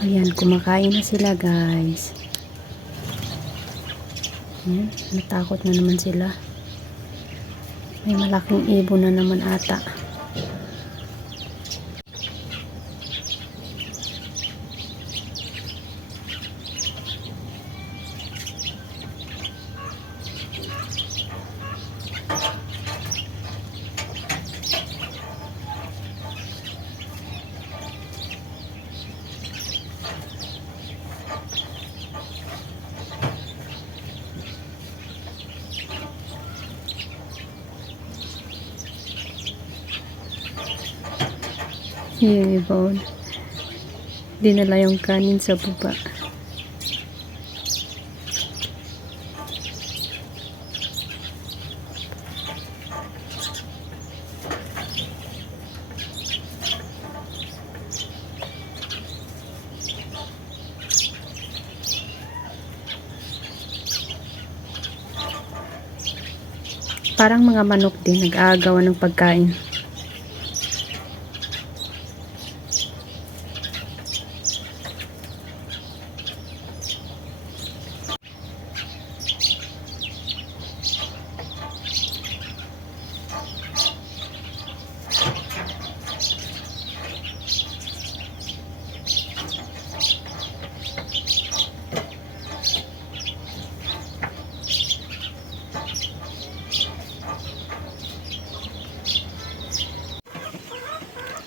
Ayan, kumakain na sila guys. Ayan, natakot na naman sila. May malaking ibon na naman ata. Yung ibon, dinala yung kanin sa baba. Parang mga manok din nag-aagawan ng pagkain.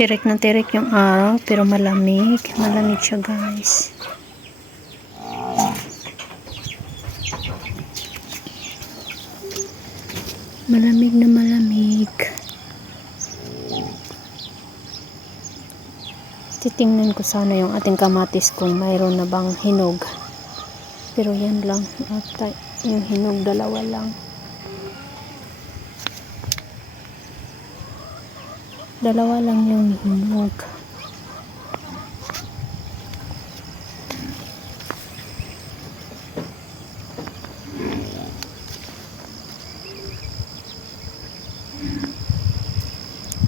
Tirik na tirik yung araw, pero malamig. Malamig siya guys. Malamig na malamig. Titingnan ko sana yung ating kamatis kung mayroon na bang hinog. Pero yan lang. At yung hinog, dalawa lang. Dalawa lang yung hinog.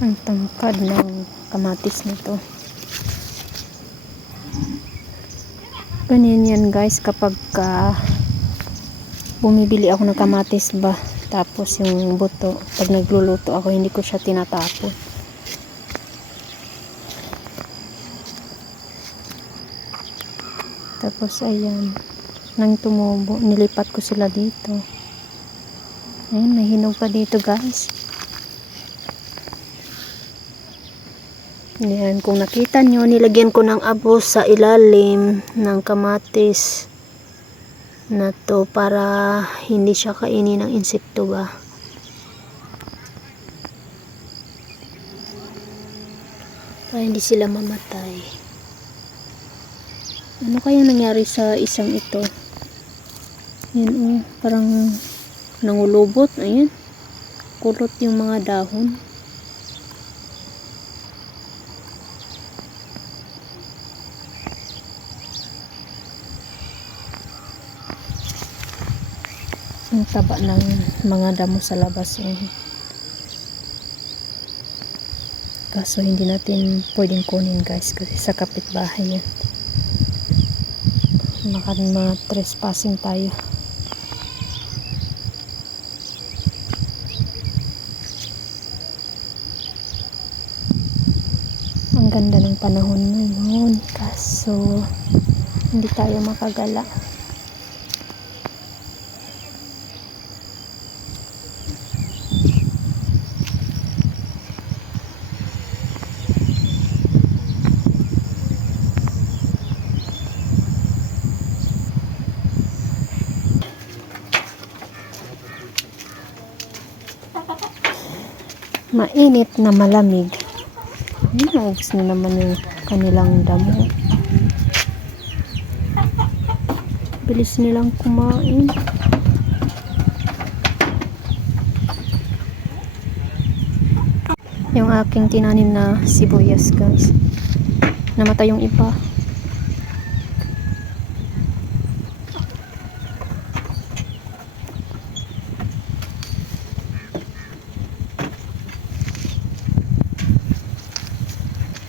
Ang tangkad ng kamatis nito. Ganyan yan guys kapag bumibili ako ng kamatis ba, tapos yung buto, pag nagluluto ako hindi ko siya tinatapon. Tapos ayan, nang tumubo, nilipat ko sila dito. Ayan, may hinog pa dito guys. Ayan, kung nakita nyo, nilagyan ko ng abo sa ilalim ng kamatis na to para hindi siya kainin ng insekto ba. Para hindi sila mamatay. Ano kaya nangyari sa isang ito? Yan parang nangulubot. Ayan. Kulot yung mga dahon. Ang taba ng mga damo sa labas. Kaso hindi natin pwedeng kunin guys kasi sa kapitbahay yan. Baka mga trespassing tayo. Ang ganda ng panahon ngayon, kaso hindi tayo makagala. Mainit na malamig. Naubos na naman yung kanilang damo. Bilis nilang kumain. Yung aking tinanim na sibuyas guys, namatay yung iba.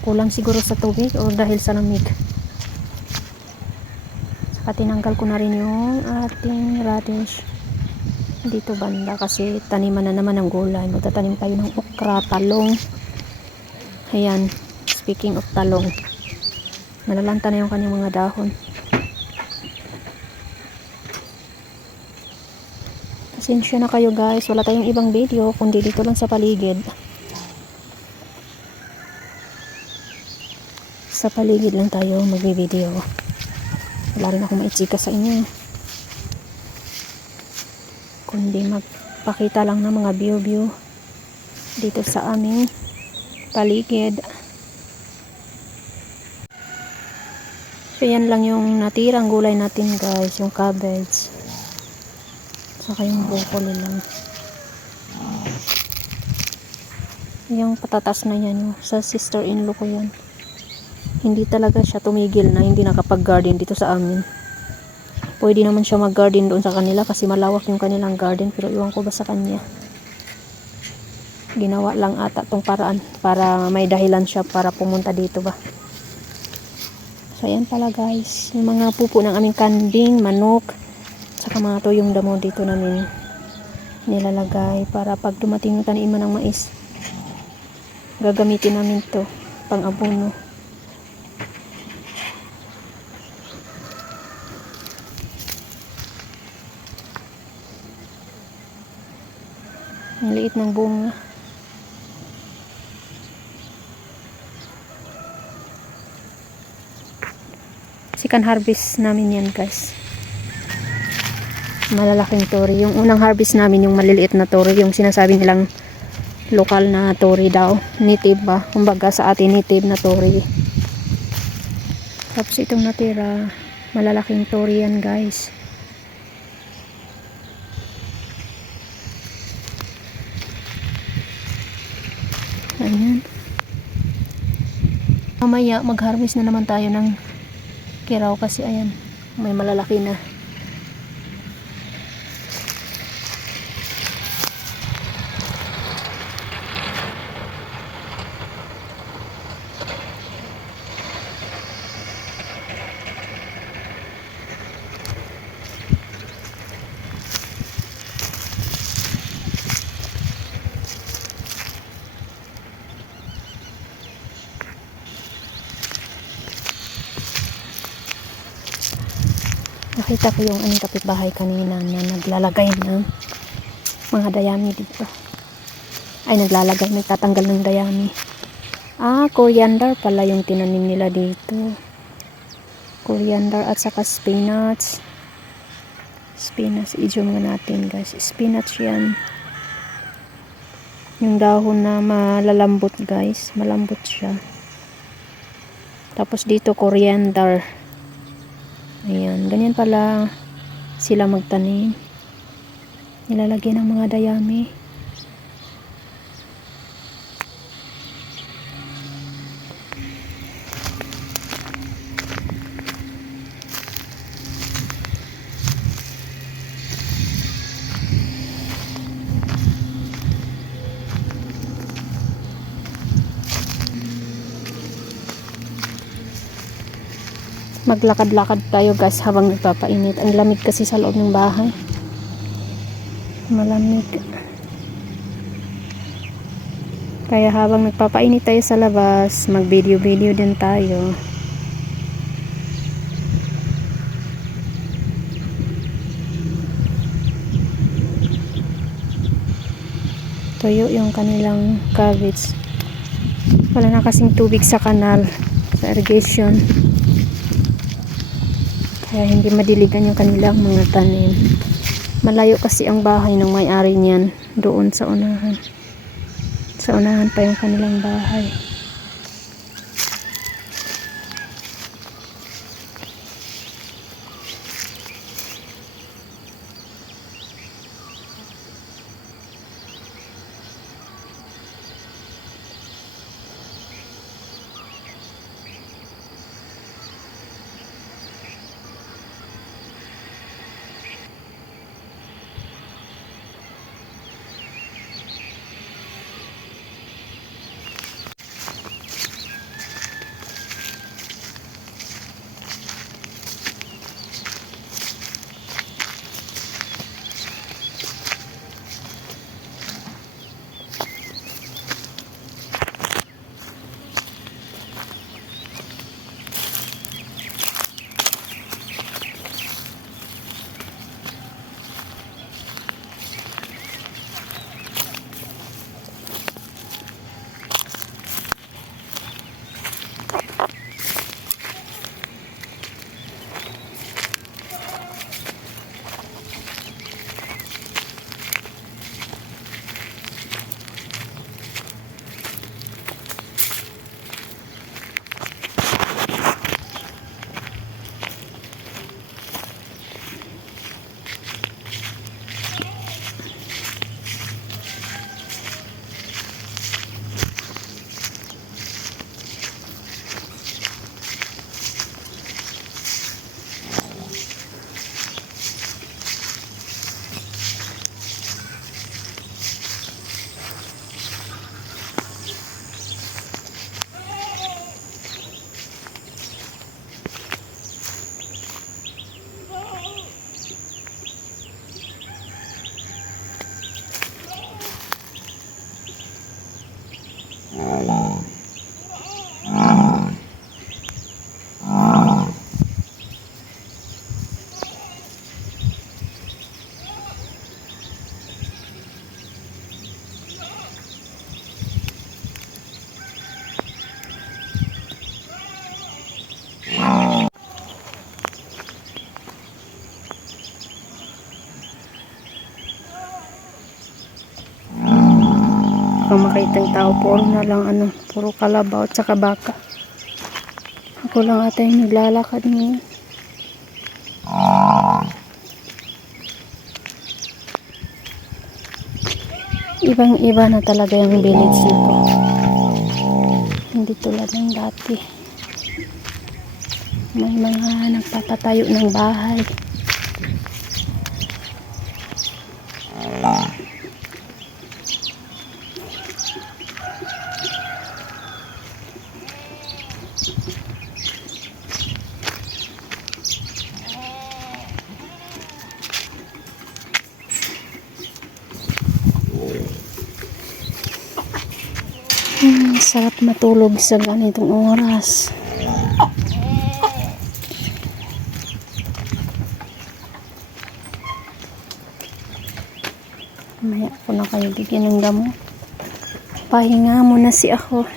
Kulang siguro sa tubig o dahil sa lamig. At tinanggal ko na rin yung ating radish dito banda kasi taniman na naman ng gulay. Magtatanim tayo ng okra, talong. Ayan, speaking of talong, nalalanta na yung kanyang mga dahon. Pasensya na kayo guys, wala tayong ibang video kundi dito lang sa paligid. Sa paligid lang tayo magbi-video. Wala rin akong maitsika sa inyo, kundi magpakita lang ng mga view dito sa aming paligid. So yan lang yung natirang gulay natin guys, yung cabbage saka yung broccoli lang. Yung patatas na yan, sa sister-in-law ko yan. Hindi talaga siya tumigil na hindi nakapag-garden dito sa amin. Pwede naman siya mag-garden doon sa kanila kasi malawak yung kanilang garden, pero iwan ko ba sa kanya. Ginawa lang ata tong paraan para may dahilan siya para pumunta dito ba. So ayan pala guys, yung mga pupo ng aming kanding, manok, saka mga tuyong damo dito namin nilalagay para pag dumating yung taniman ng mais, gagamitin namin to pang abono. Ang liit ng bunga. Second harvest namin yan guys. Malalaking tori. Yung unang harvest namin yung maliliit na tori, yung sinasabi nilang lokal na tori daw, native ba, kumbaga sa atin native na tori. Tapos itong natira, malalaking tori yan guys. Ayan. Mamaya mag-harvest na naman tayo ng kiraw kasi ayan, may malalaki na. Nakita ko yung aming kapitbahay kanina na naglalagay ng mga dayami dito. Ay, nagtatanggal ng dayami. Coriander pala yung tinanim nila dito. Coriander at saka spinach. Spinach, i-zoom nga natin guys. Spinach yan. Yung dahon na malalambot guys. Malambot siya. Tapos dito coriander. Ayan, ganyan pala sila magtanim. Nilalagyan ng mga dayami. Maglakad-lakad tayo guys habang nagpapainit. Ang lamig kasi sa loob ng bahay. Malamig. Kaya habang nagpapainit tayo sa labas, mag-video-video din tayo. Tuyo yung kanilang cabbage. Wala na kasing tubig sa kanal, sa irrigation. Kaya hindi madiligan yung kanilang mga tanim. Malayo kasi ang bahay ng may-ari niyan doon sa unahan. Sa unahan pa yung kanilang bahay. makita ng tao. Puro na lang puro kalabaw at saka baka. Ako lang ata yung naglalakad ngayon. Ibang iba na talaga yung village nito. Hindi tulad ng dati. May mga nagpapatayo ng bahay. Sarap matulog sa ganitong oras. Maya ako na kayo bigyan ng gamot. Pahinga muna si ako.